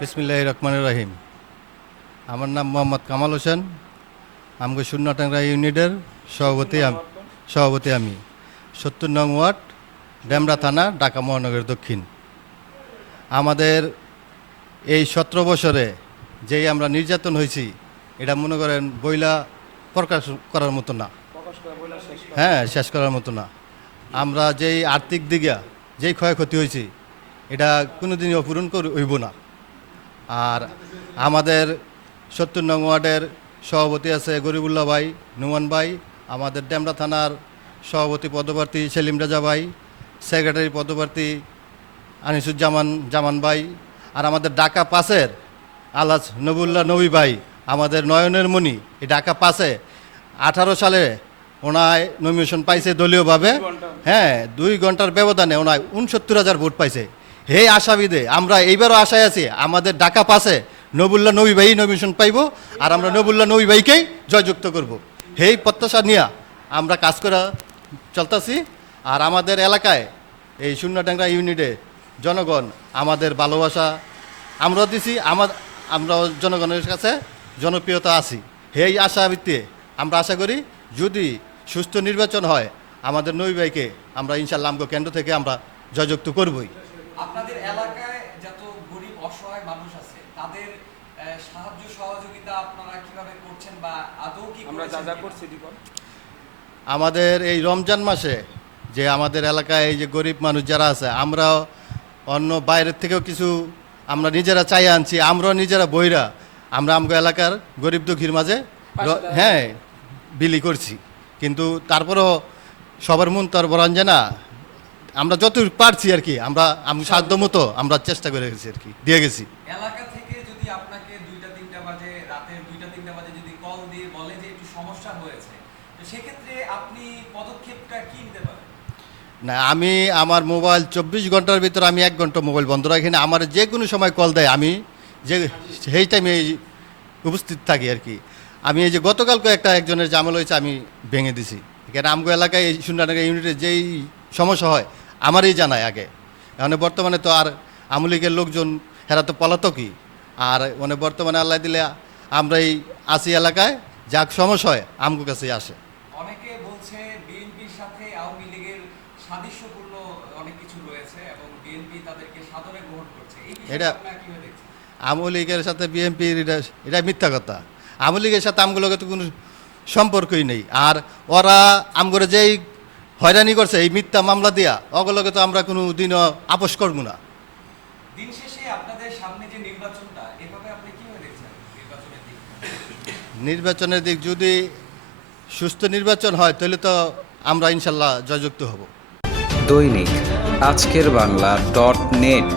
বিসমিল্লাহির রহমানির রহিম। আমার নাম মোহাম্মদ কামাল হোসেন। আমগো শূন্যটাঙ্গা ইউনিটের সভাপতি আমি ৭০ নং ওয়ার্ড, ডেমরা থানা, ঢাকা মহানগর দক্ষিণ। আমাদের এই ১৭ বছরে যেই আমরা নির্যাতন হয়েছি, এটা মনে করেন বইলা প্রকাশ করার মতো না, হ্যাঁ, শেষ করার মতো না। আমরা যেই আর্থিক দিকে যেই ক্ষয়ক্ষতি হয়েছি, এটা কোনোদিনই অপূরণ হইব না। আর আমাদের ৭০ নং ওয়ার্ডের সভাপতি আছে গরিবুল্লাহ ভাই, নুমান ভাই, আমাদের ডেমরা থানার সভাপতি পদপ্রার্থী সেলিম রাজা ভাই, সেক্রেটারি পদপ্রার্থী জামান ভাই, আর আমাদের ঢাকা পাসের আলাজ নবুল্লাহ নবী ভাই, আমাদের নয়নের মণি। এই ঢাকা পাসে 18 সালে ওনায় নমিনেশন পাইছে দলীয়ভাবে, হ্যাঁ, 2 ঘন্টার ব্যবধানে ওনায় 69,000 ভোট পাইছে। হে আশাবিদে আমরা এইবারও আশায় আছি আমাদের ঢাকা পাসে নবুল্লাহ নবী ভাই নমিনেশন পাইব, আর আমরা নবুল্লাহ নবী ভাইকেই জয়যুক্ত করব। হেই প্রত্যাশা নিয়ে আমরা কাজ করা চলতেছি। আর আমাদের এলাকায় এই শূন্যটাঙ্গা ইউনিটে জনগণ আমাদের ভালোবাসা আমরা দিছি, আমরা জনগণের কাছে জনপ্রিয়তা আছি। এই আশা ভিত্তিতে আমরা আশা করি যদি সুস্থ নির্বাচন হয়, আমাদের নবী ভাইকে আমরা ইনশাআল্লাহ আমগো কেন্দ্র থেকে আমরা জয়যুক্ত করবই। আপনাদের এলাকায় যত গরিব অসহায় মানুষ আছে তাদের সাহায্য সহযোগিতা আপনারা কিভাবে করছেন বা আদৌ কি আমরা যা যা করছি? আমাদের এই রমজান মাসে যে আমাদের এলাকায় এই যে গরিব মানুষ যারা আছে, আমরা অন্য বাইরের থেকেও কিছু আমরা নিজেরা চাই আনছি, আমরাও নিজেরা বইরা আমরা আমগো এলাকার গরিব দুঃখীর মাঝে হ্যাঁ বিলি করছি। কিন্তু তারপরও সবার মন তো আর বরান যায় না, আমরা যতটুকু পারছি আর কি আমরা সাধ্য মতো আমরা চেষ্টা করে গেছি আর কি, দিয়ে গেছি। এলাকা থেকে যদি আপনাকে 2টা-3টা বাজে, রাতের 2টা-3টা বাজে যদি কল দিয়ে বলে যে একটু সমস্যা হয়েছে, তো সেক্ষেত্রে আপনি পদক্ষেপটা কি নিতে পারেন? না, আমি আমার মোবাইল 24 ঘন্টার ভিতরে আমি 1 ঘন্টা মোবাইল বন্ধ রাখি না। আমার যে কোনো সময় কল দেয়, আমি যে সেই টাইমে উপস্থিত থাকি আর কি। আমি এই যে গতকালকে একজনের জামেলা হয়েছে, আমি ভেঙে দিছি। কেন আমগো এলাকায় এই শূন্যটাঙ্গা ইউনিটে যেই সমস্যা হয় আমারই জানায় আগে। মানে বর্তমানে তো আর আওয়ামী লীগের লোকজন হেরা তো পলাতকই, আর মানে বর্তমানে আল্লাহ দিলে আমরা এই আসি এলাকায় যাক সমস্যা হয় আমগো কাছেই আসে। অনেকে বলছে বিএনপির সাথে আওয়ামী লীগের সাদৃশ্যপূর্ণ অনেক কিছু রয়েছে এবং বিএনপি তাদেরকে সাদরে গ্রহণ করছে। এই বিষয়টা আপনারা কিভাবে দেখছেন? আওয়ামী লীগের সাথে বিএনপির এটা মিথ্যা কথা। আওয়ামী লীগের সাথে আমগুলোকে তো কোনো সম্পর্কই নেই। আর ওরা আমগরে যেই হয়রানি করছে এই মিথ্যা মামলা দিয়া, ওগুলোকে তো আমরা কোনো দিনও আপোষ করবো না। দিন শেষে আপনাদের সামনে যে নির্বাচনটা, এভাবে আপনি কিভাবে দেখছেন নির্বাচনের দিক? নির্বাচনের দিক যদি সুস্থ নির্বাচন হয় তাহলে তো আমরা ইনশাল্লাহ জয়যুক্ত হব। দৈনিক আজকের বাংলা .net